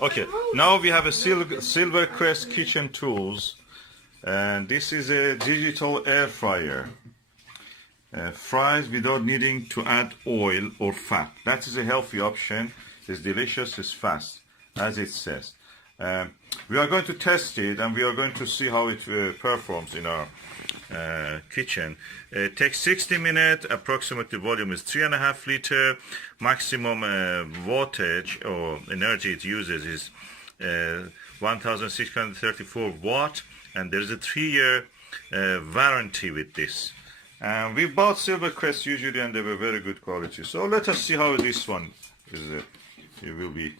Okay, now we have a Silvercrest kitchen tools, and this is a digital air fryer. Fries without needing to add oil or fat. That is a healthy option. It's delicious, it's fast, as it says. We are going to test it, and we are going to see how it performs in our kitchen. It takes 60 minutes. Approximately volume is 3.5 liter. Maximum wattage or energy it uses is 1634 watt, and there is a 3-year warranty with this. We bought Silvercrest usually, and they were very good quality. So let us see how this one is. It will be.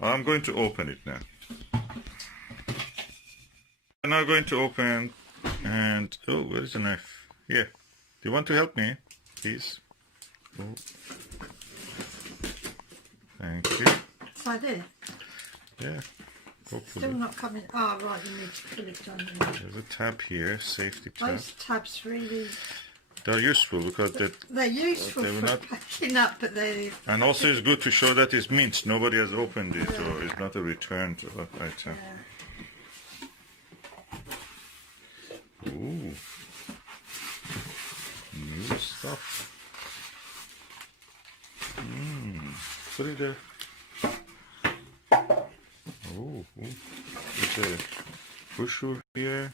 I'm going to open it now. I'm now going to open, and oh, where is the knife? Here. Do you want to help me, please? Oh. Thank you. So I did. Yeah. Hopefully. Still not coming. Oh, right, you need to put it on. There's a tab here, safety tab. Those tabs really... They're useful because they're useful for not packing up, but they... And also it's good to show that it's mint. Nobody has opened it, or it's not a returned item. Yeah. Ooh. New stuff. Put it there. Oh, it's a brochure here.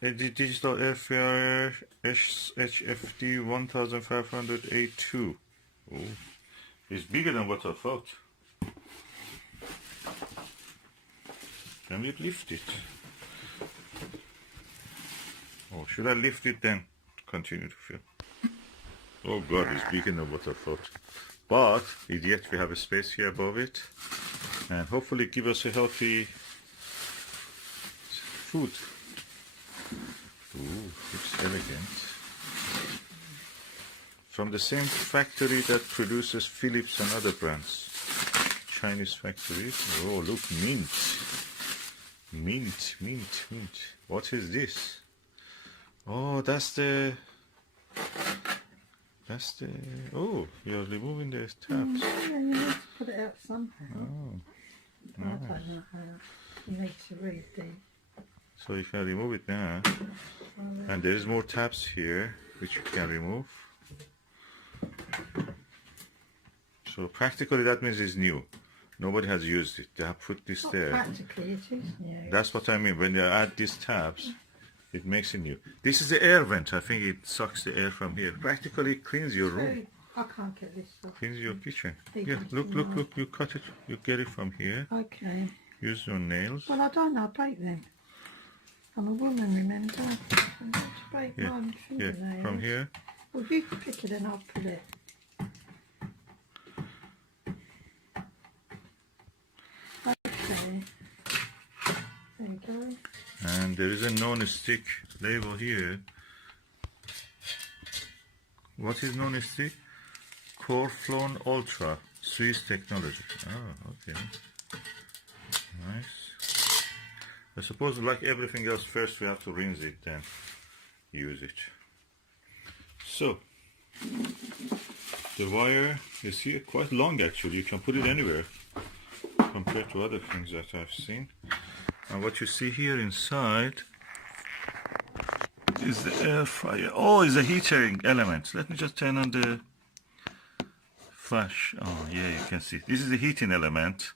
A digital air fryer HFD 1500A2. Oh, it's bigger than what I thought. Can we lift it? Oh, should I lift it then to continue to fill? Oh God, it's bigger than what I thought. But yet we have a space here above it, and hopefully give us a healthy food. Ooh, looks elegant. From the same factory that produces Philips and other brands. Chinese factories. Oh, look, mint. Mint, mint, mint. What is this? Oh, that's the... Oh, you're removing the tabs. Yeah, you need to put it out somehow. Oh, nice. I don't know how. You need to read the... So you can remove it now. And there is more tabs here, which you can remove. So practically that means it's new. Nobody has used it. They have put this there. Practically it is new. That's what I mean. When you add these tabs, it makes it new. This is the air vent. I think it sucks the air from here. Practically cleans your room. I can't get this off. Cleans your kitchen. Yeah, look. You cut it. You get it from here. Okay. Use your nails. Well, I don't know. I bake them. I'm a woman, remember? I'm not to bake mine fingernails. From here. Well, if you pick it and I'll pull it. Okay. There you go. And there is a non-stick label here. What is non-stick? Coreflon Ultra, Swiss technology. Oh, okay. Nice. I suppose like everything else, first we have to rinse it, then use it. So, the wire is here quite long actually. You can put it anywhere compared to other things that I've seen. And what you see here inside is the air fryer. Oh, it's a heating element. Let me just turn on the flash. Oh yeah, you can see. This is the heating element,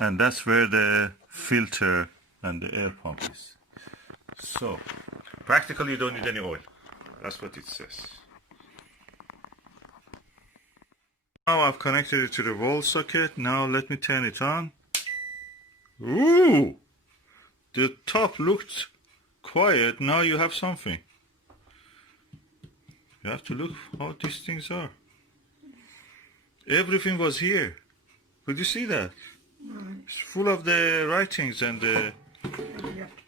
and that's where the filter and the air pump is. So, practically you don't need any oil. That's what it says. Now I've connected it to the wall socket. Now let me turn it on. Ooh! The top looked quiet. Now you have something. You have to look how these things are. Everything was here. Could you see that? It's full of the writings and the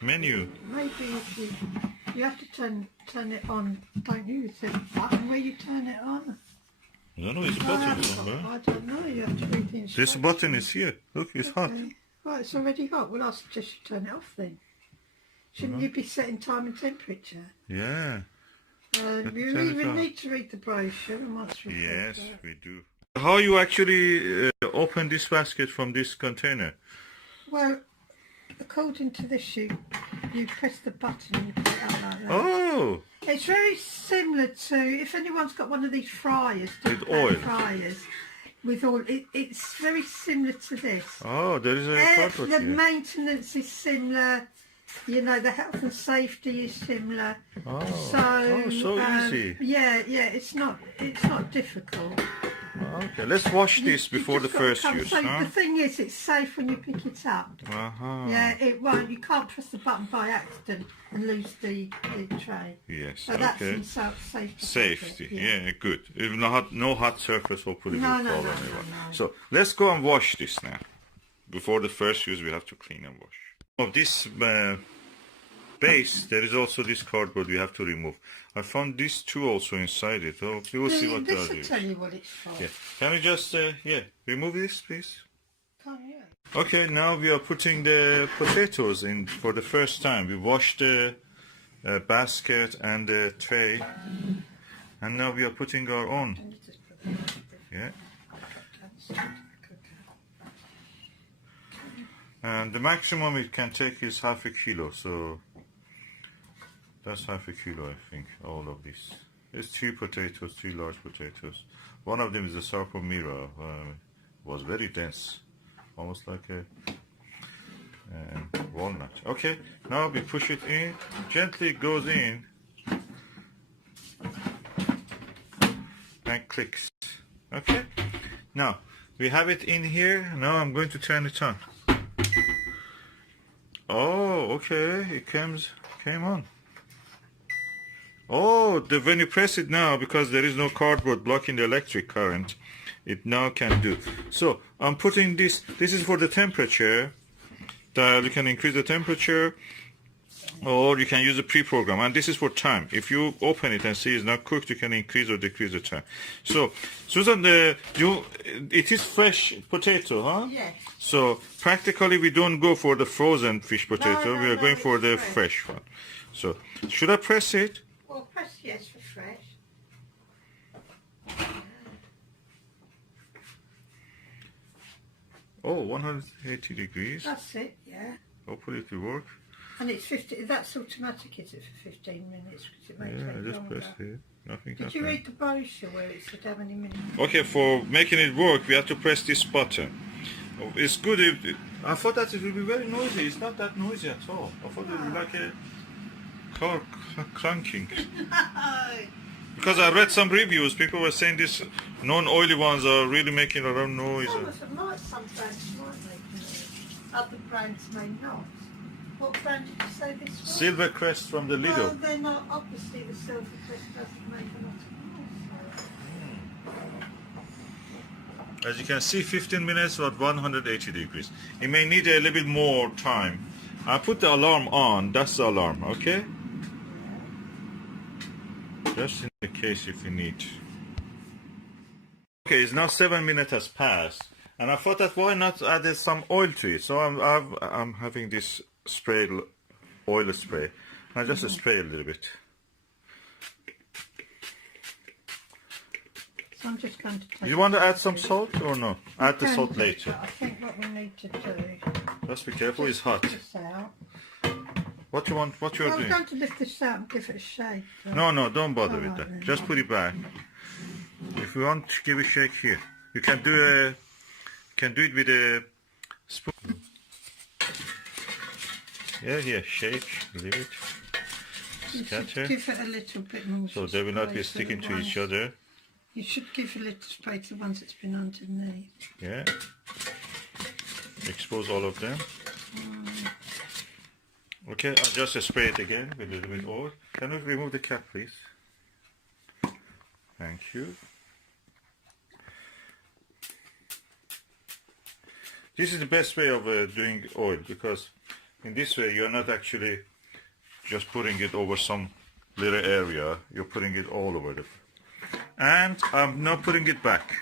menu. Maybe if you have to turn it on, don't you? It's a button where you turn it on. I don't know, it's a button somewhere. I don't know, you have to read the instructions. This button is here. Look, it's hot. Right, it's already hot. Well, I suggest you turn it off then. Shouldn't you be setting time and temperature? Yeah. You even need to read the brochure. Once yes, we do. How you actually open this basket from this container? Well, according to this, you press the button and you put it out like that. Oh, It's very similar to, if anyone's got one of these fryers, With deep pan oil. fryers, with oil, it's very similar to this. oh, there is a cardboard The here. maintenance is similar, you know, the health and safety is similar. Oh, So, easy. Yeah, it's not difficult. Okay, let's wash this You before the just gotta first come- use, So huh? the thing is, it's safe when you pick it up. Uh-huh. Yeah, it won't. You can't press the button by accident and lose the tray. Yes, So that's okay. in safety. Safety, yeah, good. If no hot surface, hopefully No, will no, fall no, anyway. no. So let's go and wash this now. Before the first use, we have to clean and wash. Of this base, there is also this cardboard we have to remove. I found these two also inside it. Oh, we will see what they This will are. tell you what it's for. Yeah. Can we just remove this, please? Can't you? Okay, now we are putting the potatoes in for the first time. We washed the basket and the tray, and now we are putting our own. And you just put that in the Yeah. cooker. And the maximum it can take is half a kilo, so that's half a kilo, I think, all of this. It's 3 potatoes, 3 large potatoes. One of them is a sarpomira, was very dense, almost like a walnut. Okay, now we push it in, gently it goes in, and clicks. Okay, now we have it in here. Now I'm going to turn it on. Oh, okay, it came on. Oh, when you press it now, because there is no cardboard blocking the electric current, it now can do. So I'm putting this is for the temperature. You can increase the temperature, or you can use a pre-program, and this is for time. If you open it and see it's not cooked, you can increase or decrease the time. So Susan, it is fresh potato, huh? Yes. So practically we don't go for the frozen fish potato, No, we are no, going for it's the fresh. fresh one. So should I press it? Well, press yes for fresh. Oh, 180 degrees. That's it, yeah. Hopefully it will work. And it's 50. That's automatic, is it, for 15 minutes? Because it may Yeah, I take just longer. pressed it. Nothing Did you happened. read the brochure where it said how many minutes? Okay, for making it work, we have to press this button. Oh, it's good if... I thought that it would be very noisy. It's not that noisy at all. I thought it would be like a car clanking. Because I read some reviews, people were saying this non-oily ones are really making a lot of noise. Some brands might make noise. Other brands may not. What brand did you say this was? Silvercrest from the Well, Lidl. they're not. Obviously, the Silvercrest doesn't make a lot of noise. As you can see, 15 minutes at 180 degrees. It may need a little bit more time. I put the alarm on. That's the alarm, okay? Just in the case if you need. Okay, it's now 7 minutes has passed, and I thought that why not add some oil to it? So I'm having this spray, oil spray. I just spray a little bit. So I'm just going to take. You want to add some salt or no? Add the salt later. I think what we need to do. Just be careful, it's hot. Lift this out. What you want? What you're I'm doing? going to lift this out and give it a shake. No, don't bother with Alright that. then. Just put it back. If you want to give a shake here, you can do it with a spoon. Yeah, shake, leave it. You should Scatter. give it a little bit more. So they will not be spray to sticking the to each ones- other. You should give a little spray to the ones that's been underneath. Yeah. Expose all of them. Okay, I'll just spray it again with a little bit of oil. Can you remove the cap, please? Thank you. This is the best way of doing oil, because in this way you're not actually just putting it over some little area, you're putting it all over the... And I'm not putting it back.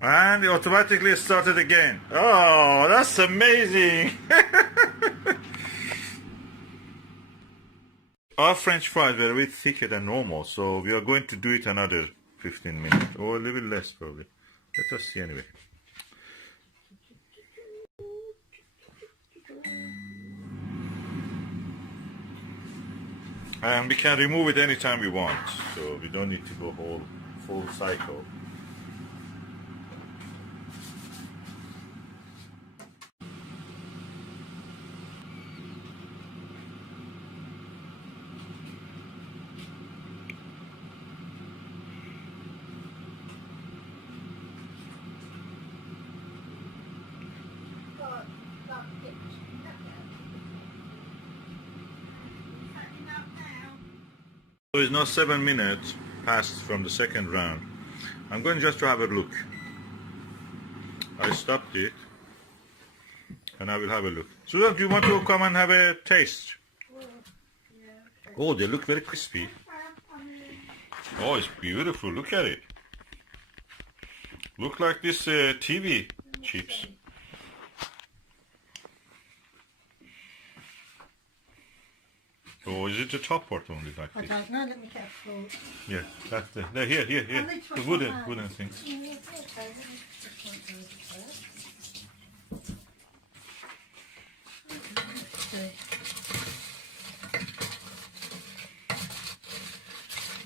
And it automatically started again. Oh, that's amazing! our French fries were a bit thicker than normal, so we are going to do it another 15 minutes, or a little bit less probably. Let us see anyway. And we can remove it anytime we want, so we don't need to go full cycle. So it's now 7 minutes passed from the second round. I'm going just to have a look. I stopped it and I will have a look. Susan, do you want to come and have a taste? Oh, they look very crispy. Oh, it's beautiful. Look at it. Look like this TV chips. Or is it the top part only like this? I don't know, let me get a fork. Yeah, that's the here. The wooden thing.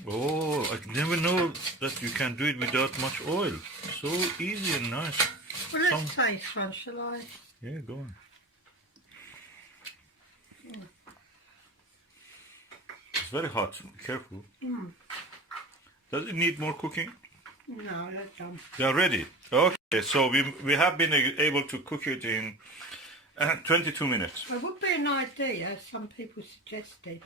Oh, I never know that you can do it without much oil. So easy and nice. Well, let's taste one, shall I? Yeah, go on. It's very hot. Be careful. Does it need more cooking? No, that's done. They are ready. Okay, so we have been able to cook it in 22 minutes. Well, it would be an idea, some people suggested,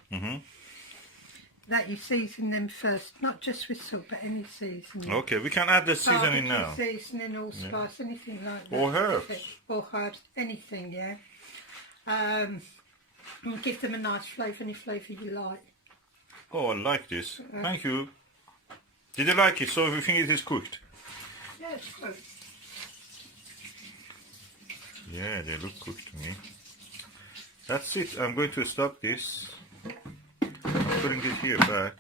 that you season them first, not just with salt, but any seasoning. Okay, we can add the seasoning now. Seasoning, allspice, anything like that. Or herbs. Or herbs, anything, yeah. And give them a nice flavour, any flavour you like. Oh, I like this. Thank you. Did you like it? So you think it is cooked? Yeah, it's good. Yeah, they look cooked to me. That's it. I'm going to stop this. I'm putting it here back.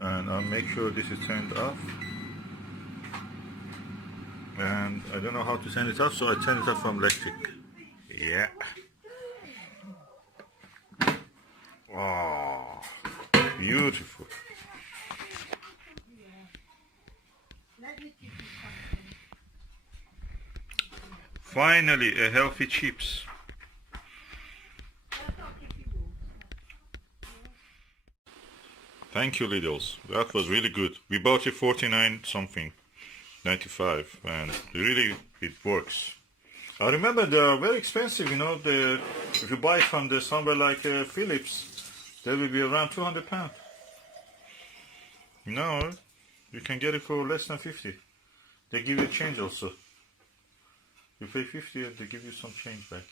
And I'll make sure this is turned off. And I don't know how to turn it off, so I turn it off from electric. Yeah. Oh, beautiful. Finally, a healthy chips. Thank you, Lidl's. That was really good. We bought it 49 something, 95, and really it works. I remember they are very expensive, you know. If you buy from somewhere like Philips, they will be around £200. No, you can get it for less than 50. They give you change also. You pay 50 and they give you some change back.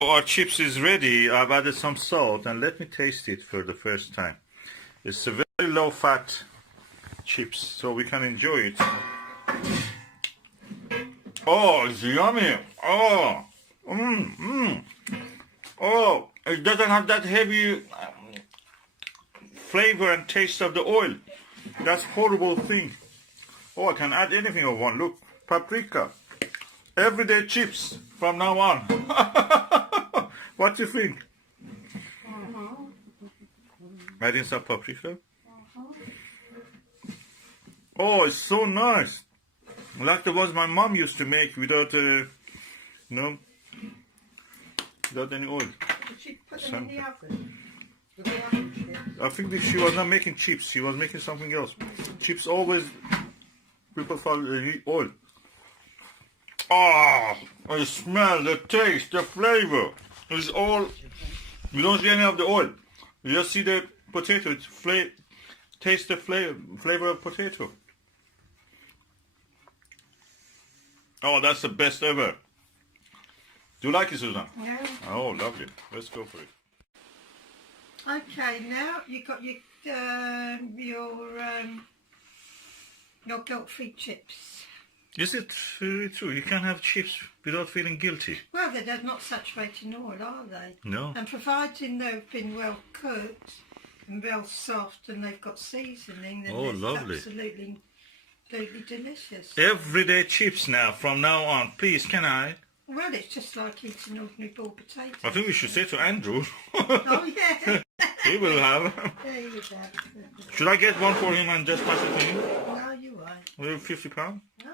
Our chips is ready. I've added some salt and let me taste it for the first time. It's a very low fat chips, so we can enjoy it. Oh, it's yummy. Oh, oh, it doesn't have that heavy flavor and taste of the oil. That's horrible thing. Oh, I can add anything I want. Look, paprika. Everyday chips from now on. What do you think? Adding some paprika. Oh, it's so nice. Like the ones my mom used to make without, without any oil. Did she put them in the oven? With the oven chips? I think that she was not making chips. She was making something else. Chips always people need oil. Ah, I smell the taste, the flavor. It's all. You don't see any of the oil. You just see the potato. It's taste the flavor of potato. Oh, that's the best ever. Do you like it, Susan? Yeah. Oh, lovely. Let's go for it. Okay, now you've got your guilt-free chips. Is it really true? You can't have chips without feeling guilty. Well, they're not saturated in oil, are they? No. And providing they've been well cooked and well soft and they've got seasoning, then it's lovely. absolutely delicious. Everyday chips now, from now on. Please, can I? Well, it's just like eating ordinary boiled potatoes. I think we should say to Andrew. Oh, yeah. He will have. There you go. Should I get one for him and just pass it to him? No, you won't. With £50? No,